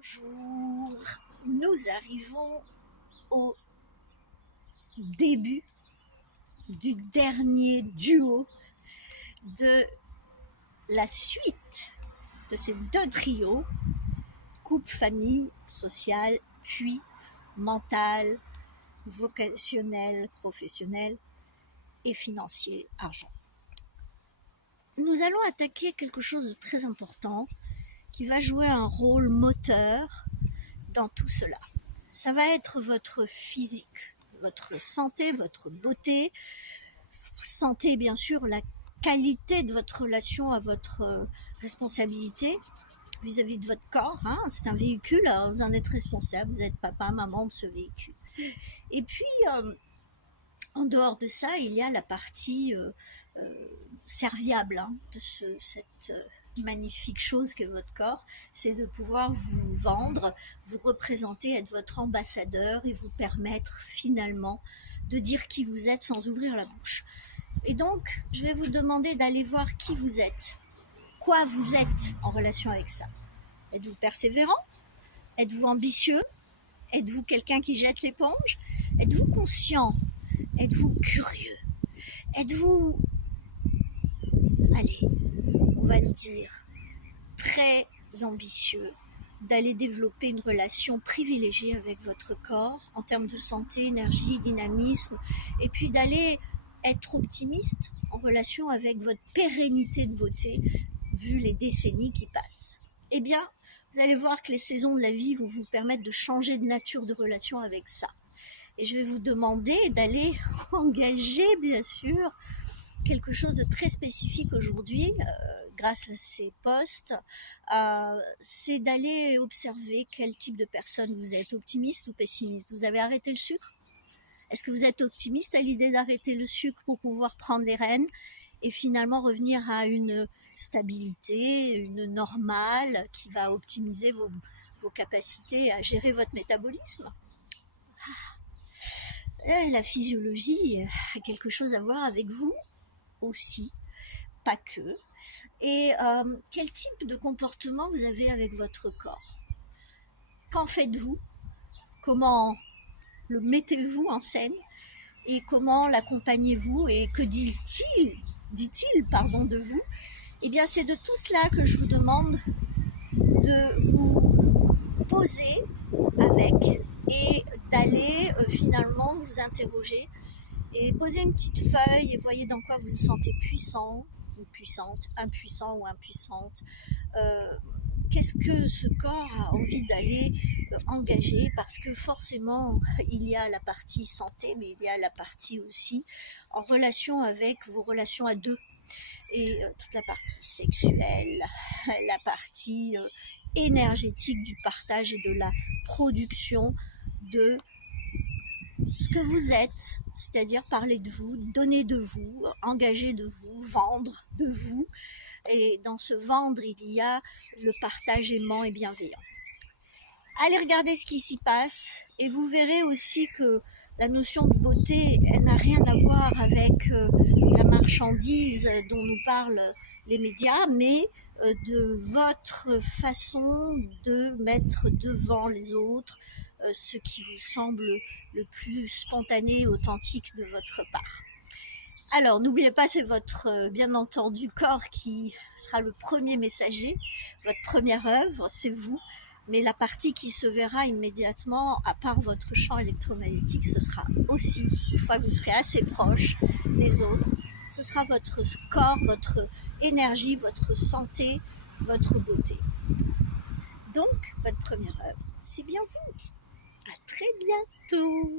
Bonjour, nous arrivons au début du dernier duo de la suite de ces deux trios, couple, famille, social, puis mental, vocationnel, professionnel et financier, argent. Nous allons attaquer quelque chose de très important qui va jouer un rôle moteur dans tout cela. Ça va être votre physique, votre santé, votre beauté, santé bien sûr, la qualité de votre relation à votre responsabilité vis-à-vis de votre corps, hein. C'est un véhicule, alors vous en êtes responsable, vous êtes papa, maman de ce véhicule. Et puis, en dehors de ça, il y a la partie serviable, hein, de cette magnifique chose qu'est votre corps, c'est de pouvoir vous vendre, vous représenter, être votre ambassadeur et vous permettre finalement de dire qui vous êtes sans ouvrir la bouche. Et donc, je vais vous demander d'aller voir qui vous êtes, quoi vous êtes en relation avec ça. Êtes-vous persévérant? Êtes-vous ambitieux? Êtes-vous quelqu'un qui jette l'éponge? Êtes-vous conscient? Êtes-vous curieux? Êtes-vous, allez, on va le dire, très ambitieux d'aller développer une relation privilégiée avec votre corps en termes de santé, énergie, dynamisme, et puis d'aller être optimiste en relation avec votre pérennité de beauté vu les décennies qui passent. Eh bien, vous allez voir que les saisons de la vie vont vous permettre de changer de nature de relation avec ça. Et je vais vous demander d'aller engager, bien sûr, quelque chose de très spécifique aujourd'hui, grâce à ces posts, c'est d'aller observer quel type de personne vous êtes, optimiste ou pessimiste. Vous avez arrêté le sucre? Est-ce que vous êtes optimiste à l'idée d'arrêter le sucre pour pouvoir prendre les rênes et finalement revenir à une stabilité, une normale qui va optimiser vos capacités à gérer votre métabolisme? La physiologie a quelque chose à voir avec vous aussi, pas que. Et quel type de comportement vous avez avec votre corps? Qu'en faites-vous? Comment le mettez-vous en scène? Et comment l'accompagnez-vous? Et que dit-il de vous? Eh bien, c'est de tout cela que je vous demande de vous poser avec et d'aller finalement vous interroger et poser une petite feuille et voyez dans quoi vous vous sentez puissant ou puissante, impuissant ou impuissante. Qu'est-ce que ce corps a envie d'aller engager, parce que forcément il y a la partie santé, mais il y a la partie aussi en relation avec vos relations à deux, et toute la partie sexuelle, la partie énergétique du partage et de la production de ce que vous êtes, c'est-à-dire parler de vous, donner de vous, engager de vous, vendre de vous. Et dans ce vendre, il y a le partage aimant et bienveillant. Allez regarder ce qui s'y passe et vous verrez aussi que la notion de beauté, elle n'a rien à voir avec la marchandise dont nous parlent les médias, mais de votre façon de mettre devant les autres ce qui vous semble le plus spontané et authentique de votre part. Alors, n'oubliez pas, c'est votre, bien entendu, corps qui sera le premier messager. Votre première œuvre, c'est vous. Mais la partie qui se verra immédiatement, à part votre champ électromagnétique, ce sera aussi, une fois que vous serez assez proche des autres, ce sera votre corps, votre énergie, votre santé, votre beauté. Donc, votre première œuvre, c'est bien vous. À très bientôt.